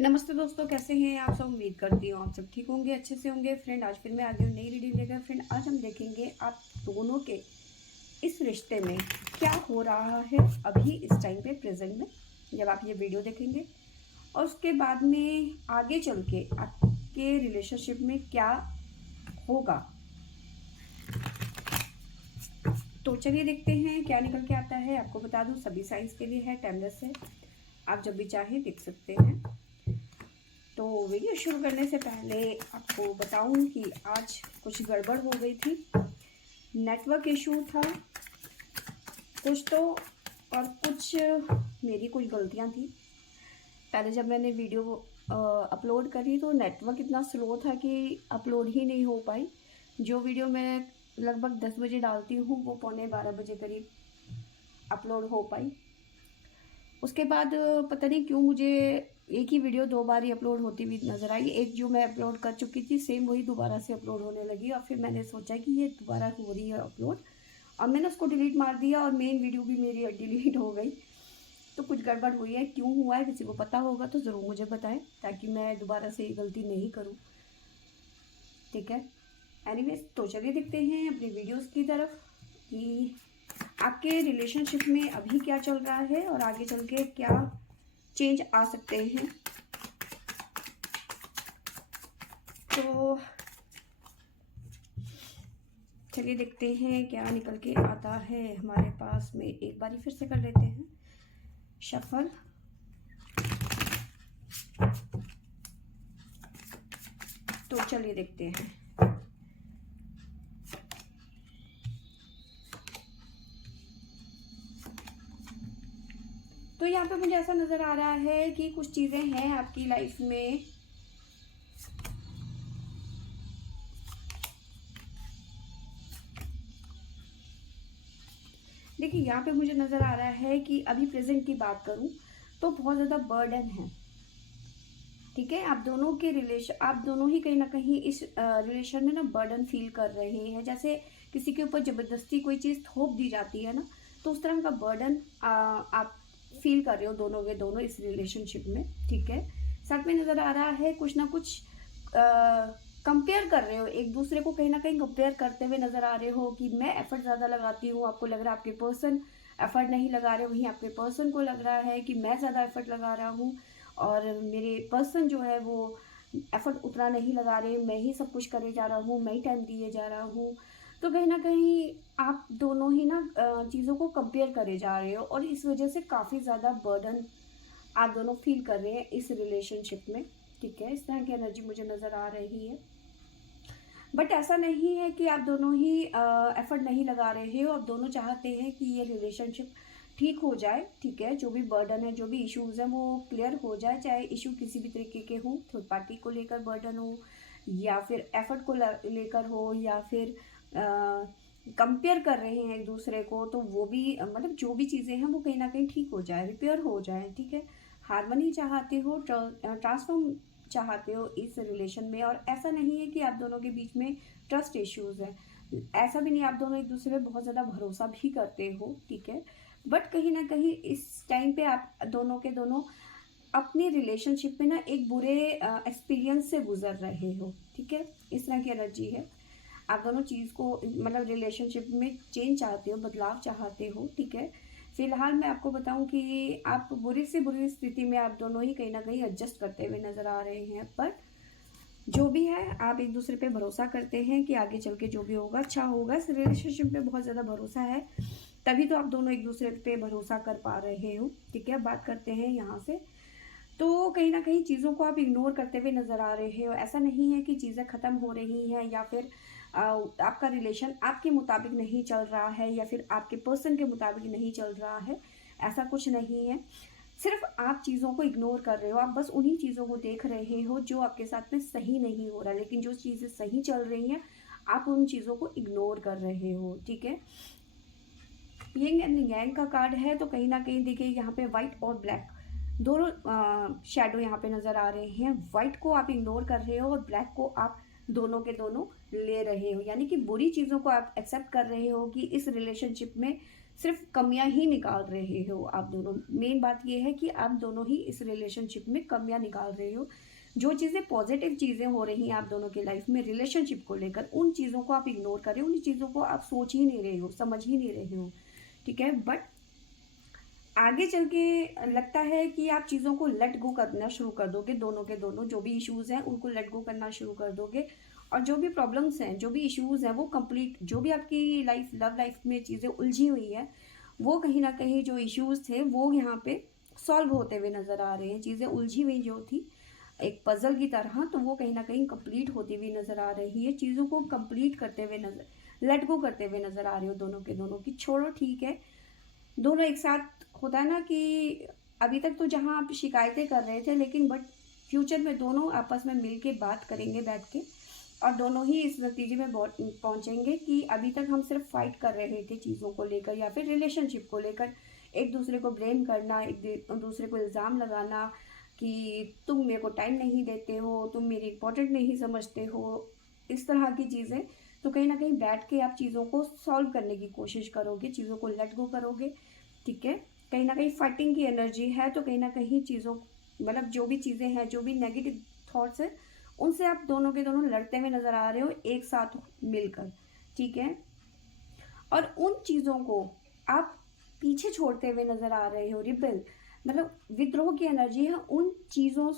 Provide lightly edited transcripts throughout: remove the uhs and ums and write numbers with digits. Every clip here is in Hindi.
नमस्ते दोस्तों, कैसे हैं आप सब। उम्मीद करती हूँ आप सब ठीक होंगे, अच्छे से होंगे। फ्रेंड, आज फिर मैं आ गई हूँ नई रीडिंग लेकर। फ्रेंड, आज हम देखेंगे आप दोनों के इस रिश्ते में क्या हो रहा है अभी इस टाइम पे, प्रेजेंट में, जब आप ये वीडियो देखेंगे। और उसके बाद में आगे चल के आपके रिलेशनशिप में क्या होगा। तो चलिए देखते हैं क्या निकल के आता है। आपको बता दूँ, सभी साइंस के लिए है, टाइमलेस है, आप जब भी चाहें देख सकते हैं। तो वीडियो शुरू करने से पहले आपको बताऊं कि आज कुछ गड़बड़ हो गई थी। नेटवर्क इशू था कुछ तो, और कुछ मेरी कुछ गलतियां थी। पहले जब मैंने वीडियो अपलोड करी तो नेटवर्क इतना स्लो था कि अपलोड ही नहीं हो पाई। जो वीडियो मैं लगभग 10 बजे डालती हूँ वो पौने 12 बजे करीब अपलोड हो पाई। उसके बाद पता नहीं क्यों मुझे एक ही वीडियो 2 बार ही अपलोड होती हुई नज़र आई। एक जो मैं अपलोड कर चुकी थी सेम वही दोबारा से अपलोड होने लगी, और फिर मैंने सोचा कि ये दोबारा हो रही है अपलोड, और मैंने उसको डिलीट मार दिया और मेन वीडियो भी मेरी डिलीट हो गई। तो कुछ गड़बड़ हुई है, क्यों हुआ है किसी को पता होगा तो ज़रूर मुझे बताएं, ताकि मैं दोबारा से ये गलती नहीं करूँ। ठीक है, एनीवेज, तो चलिए देखते हैं अपनी वीडियोज़ की तरफ कि आपके रिलेशनशिप में अभी क्या चल रहा है और आगे चल के क्या चेंज आ सकते हैं। तो चलिए देखते हैं क्या निकल के आता है हमारे पास में। एक बारी फिर से कर लेते हैं शफल। तो चलिए देखते हैं। तो यहाँ पे मुझे ऐसा नज़र आ रहा है कि कुछ चीज़ें हैं आपकी लाइफ में देखिए, यहाँ पे मुझे नज़र आ रहा है कि अभी प्रेजेंट की बात करूँ तो बहुत ज़्यादा बर्डन है। ठीक है, आप दोनों के रिलेशन, आप दोनों ही कहीं ना कहीं इस रिलेशन में ना बर्डन फील कर रहे हैं। जैसे किसी के ऊपर ज़बरदस्ती कोई चीज़ थोप दी जाती है ना, तो उस तरह का बर्डन आप फील कर रहे हो दोनों के दोनों इस रिलेशनशिप में। ठीक है, साथ में नज़र आ रहा है कुछ ना कुछ कंपेयर कर रहे हो, एक दूसरे को कहीं ना कहीं कंपेयर करते हुए नज़र आ रहे हो कि मैं एफर्ट ज़्यादा लगाती हूँ, आपको लग रहा है आपके पर्सन एफर्ट नहीं लगा रहे, वहीं आपके पर्सन को लग रहा है कि मैं ज़्यादा एफर्ट लगा रहा हूँ और मेरे पर्सन जो है वो एफर्ट उतना नहीं लगा रहे, मैं ही सब कुछ करे जा रहा हूँ, मैं ही टाइम दिए जा रहा हूँ। तो कहीं ना कहीं आप दोनों ही ना चीज़ों को कंपेयर करे जा रहे हो, और इस वजह से काफ़ी ज़्यादा बर्डन आप दोनों फील कर रहे हैं इस रिलेशनशिप में। ठीक है, इस तरह की एनर्जी मुझे नज़र आ रही है। बट ऐसा नहीं है कि आप दोनों ही एफर्ट नहीं लगा रहे हो, आप दोनों चाहते हैं कि ये रिलेशनशिप ठीक हो जाए। ठीक है, जो भी बर्डन है, जो भी इश्यूज हैं वो क्लियर हो जाए, चाहे इशू किसी भी तरीके के हों, थर्ड पार्टी को लेकर बर्डन हो या फिर एफर्ट को लेकर हो, या फिर कंपेयर कर रहे हैं एक दूसरे को, तो वो भी मतलब जो भी चीज़ें हैं वो कहीं ना कहीं ठीक हो जाए, रिपेयर हो जाए। ठीक है, हार्मनी चाहते हो, ट्रांसफॉर्म चाहते हो इस रिलेशन में, और ऐसा नहीं है कि आप दोनों के बीच में ट्रस्ट इश्यूज है, ऐसा भी नहीं, आप दोनों एक दूसरे पे बहुत ज़्यादा भरोसा भी करते हो। ठीक है, बट कहीं ना कहीं इस टाइम पे आप दोनों के दोनों अपनी रिलेशनशिप में ना एक बुरे एक्सपीरियंस से गुजर रहे हो। ठीक है, इस तरह की एनर्जी है। आप दोनों चीज़ को मतलब रिलेशनशिप में चेंज चाहते हो, बदलाव चाहते हो। ठीक है, फिलहाल मैं आपको बताऊं कि आप बुरी से बुरी स्थिति में आप दोनों ही कहीं ना कहीं एडजस्ट करते हुए नजर आ रहे हैं, पर जो भी है आप एक दूसरे पे भरोसा करते हैं कि आगे चल के जो भी होगा अच्छा होगा। इस रिलेशनशिप में बहुत ज़्यादा भरोसा है, तभी तो आप दोनों एक दूसरे पे भरोसा कर पा रहे हो। ठीक है, बात करते हैं यहाँ से। तो कहीं ना कहीं चीज़ों को आप इग्नोर करते हुए नज़र आ रहे हो। ऐसा नहीं है कि चीज़ें ख़त्म हो रही हैं या फिर आपका रिलेशन आपके मुताबिक नहीं चल रहा है या फिर आपके पर्सन के मुताबिक नहीं चल रहा है, ऐसा कुछ नहीं है। सिर्फ आप चीज़ों को इग्नोर कर रहे हो, आप बस उन्हीं चीज़ों को देख रहे हो जो आपके साथ में सही नहीं हो रहा, लेकिन जो चीज़ें सही चल रही हैं आप उन चीज़ों को इग्नोर कर रहे हो। ठीक है, यिंग एंड यांग का कार्ड है, तो कहीं ना कहीं देखिए यहाँ पे व्हाइट और ब्लैक दोनों शेडो यहाँ पे नजर आ रहे हैं। व्हाइट को आप इग्नोर कर रहे हो और ब्लैक को आप दोनों के दोनों ले रहे हो, यानी कि बुरी चीज़ों को आप एक्सेप्ट कर रहे हो कि इस रिलेशनशिप में सिर्फ कमियां ही निकाल रहे हो आप दोनों। मेन बात ये है कि आप दोनों ही इस रिलेशनशिप में कमियां निकाल रहे हो। जो चीज़ें पॉजिटिव चीज़ें हो रही हैं आप दोनों के लाइफ में रिलेशनशिप को लेकर, उन चीज़ों को आप इग्नोर कर रहे हो, उन चीज़ों को आप सोच ही नहीं रहे हो, समझ ही नहीं रहे हो, ठीक है। बट आगे चल के लगता है कि आप चीज़ों को लेट गो करना शुरू कर दोगे, दोनों के दोनों जो भी इश्यूज़ हैं उनको लेट गो करना शुरू कर दोगे, और जो भी प्रॉब्लम्स हैं, जो भी इश्यूज़ हैं वो कंप्लीट, जो भी आपकी लाइफ लव लाइफ में चीज़ें उलझी हुई है, वो कहीं ना कहीं जो इश्यूज़ थे वो यहाँ पे सॉल्व होते हुए नज़र आ रहे हैं। चीज़ें उलझी हुई जो थी एक पजल की तरह, तो वो कहीं ना कहीं कंप्लीट होती हुई नज़र आ रही है। चीज़ों को कंप्लीट करते हुए नज़र, लेट गो करते हुए नज़र आ रहे हो दोनों के दोनों की। छोड़ो, ठीक है, दोनों एक साथ होता है ना कि अभी तक तो जहाँ आप शिकायतें कर रहे थे, लेकिन बट फ्यूचर में दोनों आपस में मिल के बात करेंगे बैठ के, और दोनों ही इस नतीजे में पहुंचेंगे कि अभी तक हम सिर्फ फाइट कर रहे थे चीज़ों को लेकर या फिर रिलेशनशिप को लेकर, एक दूसरे को ब्लेम करना, एक दूसरे को इल्ज़ाम लगाना कि तुम मेरे को टाइम नहीं देते हो, तुम मेरी इम्पोर्टेंट नहीं समझते हो, इस तरह की चीज़ें। तो कहीं ना कहीं बैठ के आप चीज़ों को सॉल्व करने की कोशिश करोगे, चीज़ों को लेट गो करोगे, ठीक है। कहीं ना कहीं फाइटिंग की एनर्जी है, तो कहीं ना कहीं चीज़ों, मतलब जो भी चीज़ें हैं, जो भी नेगेटिव थॉट्स है, उनसे आप दोनों के दोनों लड़ते हुए नज़र आ रहे हो एक साथ मिलकर, ठीक है। और उन चीज़ों को आप पीछे छोड़ते हुए नज़र आ रहे हो, रिबेल मतलब विद्रोह की एनर्जी है, उन चीज़ों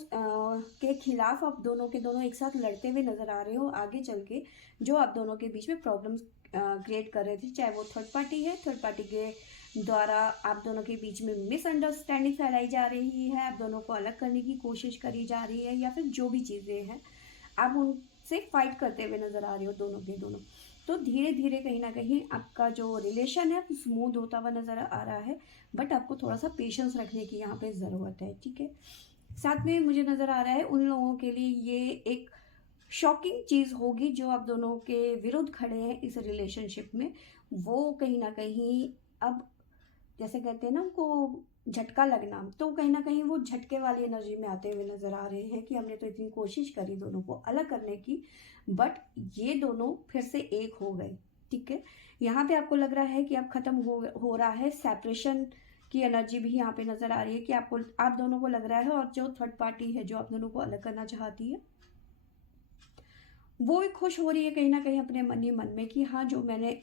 के खिलाफ आप दोनों के दोनों एक साथ लड़ते हुए नज़र आ रहे हो आगे चल के, जो आप दोनों के बीच में प्रॉब्लम्स क्रिएट कर रहे थे, चाहे वो थर्ड पार्टी है, थर्ड पार्टी के द्वारा आप दोनों के बीच में मिसअंडरस्टैंडिंग फैलाई जा रही है, आप दोनों को अलग करने की कोशिश करी जा रही है, या फिर जो भी चीज़ें हैं आप उनसे फाइट करते हुए नज़र आ रहे हो दोनों के दोनों। तो धीरे धीरे कहीं ना कहीं आपका जो रिलेशन है स्मूथ होता हुआ नज़र आ रहा है, बट आपको थोड़ा सा पेशेंस रखने की यहाँ पे ज़रूरत है, ठीक है। साथ में मुझे नज़र आ रहा है उन लोगों के लिए ये एक शॉकिंग चीज़ होगी जो आप दोनों के विरुद्ध खड़े हैं इस रिलेशनशिप में, वो कहीं ना कहीं अब जैसे कहते हैं ना उनको झटका लगना, तो कहीं ना कहीं वो झटके वाली एनर्जी में आते हुए नजर आ रहे हैं कि हमने तो इतनी कोशिश करी दोनों को अलग करने की, बट ये दोनों फिर से एक हो गए, ठीक है। यहाँ पे आपको लग रहा है कि अब खत्म हो रहा है, सेपरेशन की एनर्जी भी यहाँ पे नजर आ रही है कि आपको, आप दोनों को लग रहा है, और जो थर्ड पार्टी है जो आप दोनों को अलग करना चाहती है वो भी खुश हो रही है कहीं ना कहीं अपने मन ही मन में कि हाँ, जो मैंने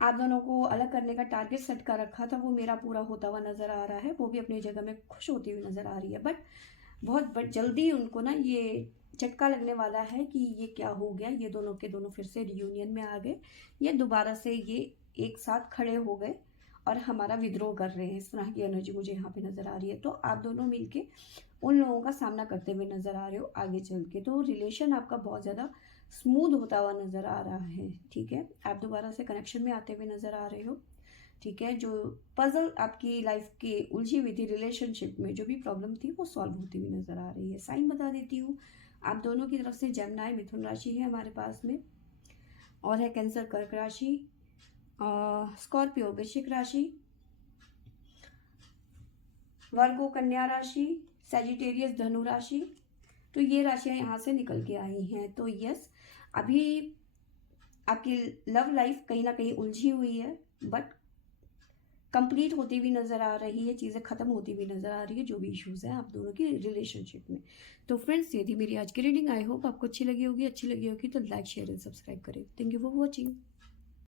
आप दोनों को अलग करने का टारगेट सेट कर रखा था वो मेरा पूरा होता हुआ नज़र आ रहा है, वो भी अपनी जगह में खुश होती हुई नज़र आ रही है। बट जल्दी उनको ना ये झटका लगने वाला है कि ये क्या हो गया, ये दोनों के दोनों फिर से रियूनियन में आ गए, ये दोबारा से ये एक साथ खड़े हो गए और हमारा विद्रोह कर रहे हैं, इस तरह की एनर्जी मुझे यहाँ पे नज़र आ रही है। तो आप दोनों मिलके उन लोगों का सामना करते हुए नज़र आ रहे हो आगे चल के, तो रिलेशन आपका बहुत ज़्यादा स्मूथ होता हुआ नज़र आ रहा है, ठीक है। आप दोबारा से कनेक्शन में आते हुए नज़र आ रहे हो, ठीक है। जो पजल आपकी लाइफ की उलझी हुई थी रिलेशनशिप में, जो भी प्रॉब्लम थी वो सॉल्व होती हुई नज़र आ रही है। साइन बता देती हूँ, आप दोनों की तरफ से जेमिनी मिथुन राशि है हमारे पास में, और है कैंसर कर्क राशि, स्कॉर्पियो वृश्चिक राशि, वर्गो कन्या राशि, सैजिटेरियस धनु राशि। तो ये राशियां यहाँ से निकल के आई हैं। तो यस, अभी आपकी लव लाइफ कहीं ना कहीं उलझी हुई है, बट कंप्लीट होती हुई नज़र आ रही है, चीज़ें खत्म होती हुई नज़र आ रही है, जो भी इश्यूज़ हैं आप दोनों की रिलेशनशिप में। तो फ्रेंड्स, ये थी मेरी आज की रीडिंग। आई होप आपको अच्छी लगी होगी तो लाइक शेयर एंड सब्सक्राइब करें। Thank you for watching.